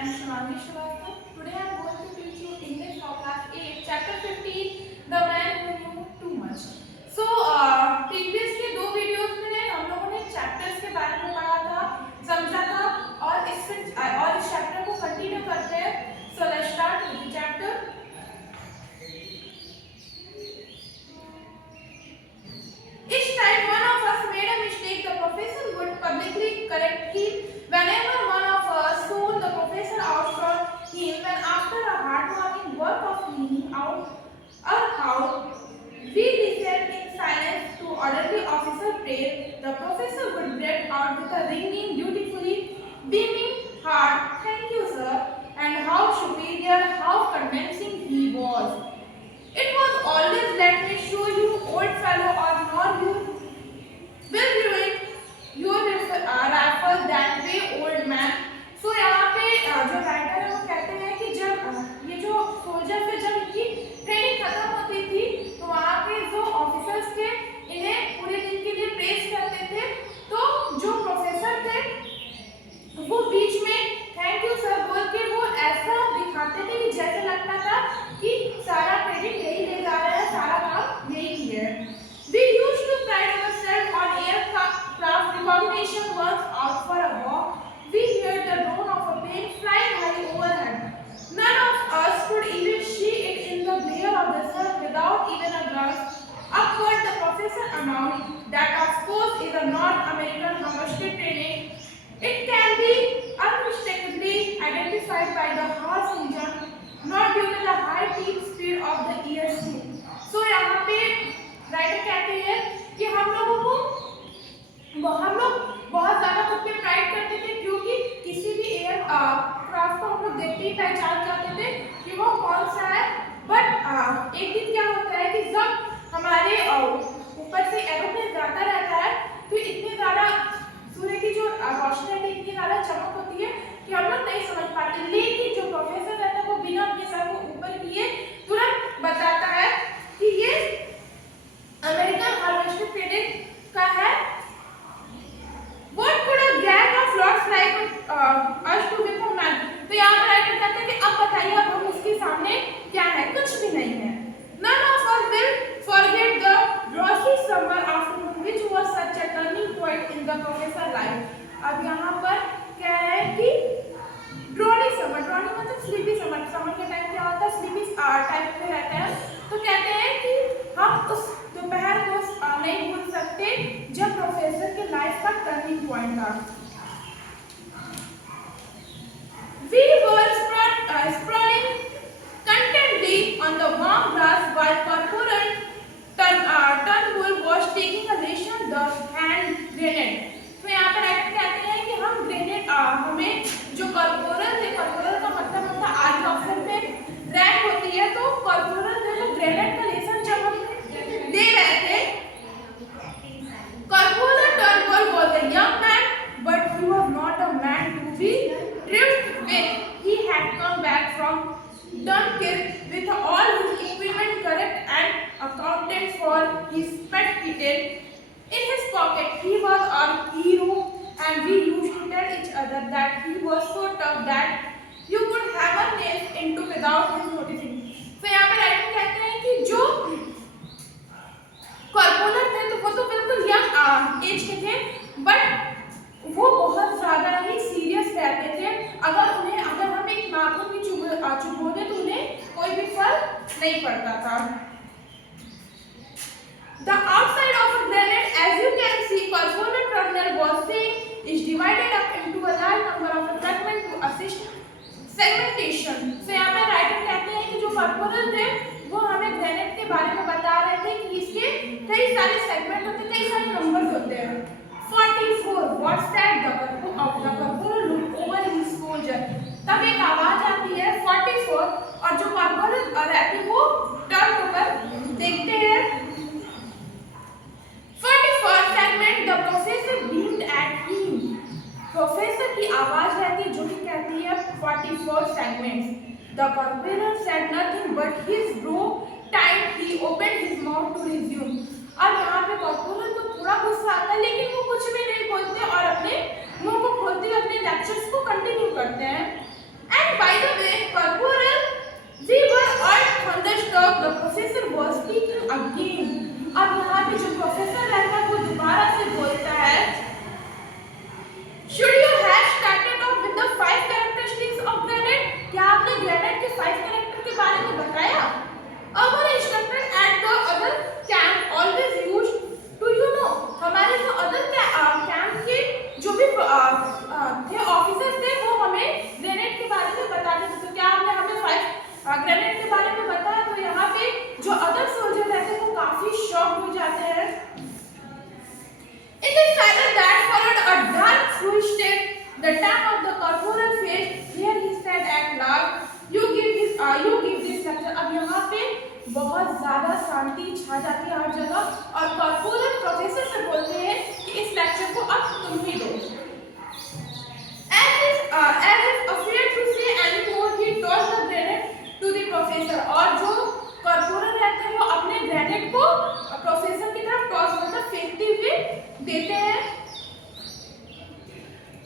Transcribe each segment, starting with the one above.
am Shivangi Srivastava. Today I am going to teach you English for class 8, chapter 15, The Man Who Knew Too Much. So, previous के दो videos में हम लोगों ने chapters के बारे में पढ़ा था, समझा था और इस चैप्टर को कंटिन्यू करते हैं. So let's start with the chapter. Each time one of us made a mistake, the professor would publicly correct him. Whenever one of us sold the professor out for him, when after a hard-working work of cleaning out how we listened in silence to orderly officer prayer, the professor would break out with a ringing, beautifully beaming heart, "Thank you, sir," and how superior, how convincing he was. It was always, "Let me show you, old fellow, or not you will ruin your rifle that way, old man." So यहाँ पे जो writer है वो कहते हैं कि जब ये जो सोल्जर थे जब इनकी ट्रेनिंग खत्म होती थी तो वहाँ के जो ऑफिसर्स थे इन्हें पूरे दिन के लिए प्रेज करते थे, तो जो प्रोफेसर थे वो बीच में थैंक यू सर बोल के वो ऐसा दिखाते थे कि जैसे लगता था कि सारा क्रेडिट यही ले जा रहा है, सारा काम यही किया है. We used to pride ourselves on aircraft recognition. Once out for a walk, we heard the drone of a plane flying high overhead. None of us could even see it in the glare of the sun without even a glance. Upward, the professor announced that of course is a North American Hammerstein training. It can be unmistakably identified by the harsh engine, not due to the high peak speed of the ESC. So यहाँ पे writer कहते हैं कि हम लोग बहुत ज़्यादा खुद पे प्राइड करते थे क्योंकि किसी भी एयर क्राफ्ट को हम लोग देखते ही पहचान जाते थे कि वो कौन सा है. बट एक दिन क्या होता है कि जब हमारे ऊपर से एरोप्लेन जाता रहता है तो इतनी ज़्यादा सूर्य की जो रोशनी है इतनी ज़्यादा चमक होती है कि हम लोग नहीं समझ पाते, लेकिन जो प्रोफेसर रहता है वो बिना अपने सर को ऊपर किए तुरंत बताता है कि ये अमेरिकन हार्वेस्टर ट्रेनिंग का है. What could a gang of lords like us do with a man? तो यहाँ पर राइटर कहते हैं कि अब बताइए अब हम उसके सामने क्या है, कुछ भी नहीं है. None of us will forget the rosy summer afternoon which was such a turning point in the professor life. अब यहाँ पर क्या है कि ड्रॉनी मतलब स्लीपी समर के टाइम क्या होता है, स्लीपी टाइप में रहता है. तो कहते हैं कि हम उस दोपहर को नहीं भूल सकते जब प्रोफेसर के लाइफ का टर्निंग पॉइंट था. We were sprawling contentedly on the warm grass while Corporal Turnbull was taking a ration the hand grenade. तो यहाँ पर राइटर कहते हैं कि हम ग्रेनेड हमें जो कॉर्पोरल का मतलब होता है आर्मी ऑफिसर में रैंक होती है, तो कॉर्पोरल जो ग्रेनेड का लेसन जब हम दे रहे थे, Corporal Turnbull was a young man, but he was not a man to be trifled with. He had come back from Dunkirk with all his equipment correct and accounted for his pet kitten in his pocket. He was our hero, and we used to tell each other that he was so tough that you could have a nail into without him noticing. तो यहाँ पे writer कहते हैं कि जो corporal थे तो वो तो बिल्कुल यंग एज के थे, बट वो बहुत ज़्यादा ही सीरियस रहते थे. अगर हम एक नाखून भी चुभो दे तो उन्हें कोई भी फर्क नहीं पड़ता था. The outside of a grenade, as you can see, Corporal Turnbull was saying, is divided up into a large number of fragments to assist segmentation. So यहाँ पे राइटर कहते हैं कि जो कॉर्पोरल थे वो हमें ग्रेनेड के बारे में बता रहे थे कि इसके कई सारे सेगमेंट होते हैं, कई सारे नंबर्स होते हैं. 44. What's that? The corporal looked over his soldier. तब एक आवाज आती है 44 और जो कॉर्पोरल रहते हैं वो टर्न होकर देखते हैं 44 segment. The professor beamed at him. Professor की आवाज रहती है जो कि कहती है 44 segments. The corporal said nothing but his brow tight. He opened his mouth to resume. अब यहाँ पे कॉर्पोरल को थोड़ा गुस्सा आता है लेकिन वो कुछ भी नहीं बोलते और अपने मुंह को खोलते हुए अपने लेक्चर्स को कंटिन्यू करते हैं. the corporal face here he said at last, you give this lecture. अब यहाँ पे बहुत ज़्यादा शांति छा जाती है हर जगह और कॉर्पोरल प्रोफेसर से बोलते हैं कि इस लेक्चर को अब तुम ही दो. As if afraid to say any more, he tossed the grenade to the professor. और जो कॉर्पोरल रहते हैं वो अपने ग्रेनेड को प्रोफेसर की तरफ टॉस मतलब फेंकते हुए देते हैं.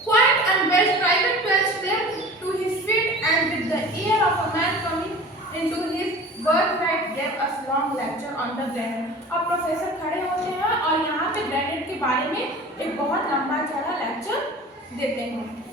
Quiet and well, Private Welch leapt to his feet and with the air of a man coming into his birthright gave us long lecture on the grenade. अब प्रोफेसर खड़े होते हैं और यहाँ पे ग्रेनेड के बारे में एक बहुत लंबा चौड़ा लेक्चर देते हैं.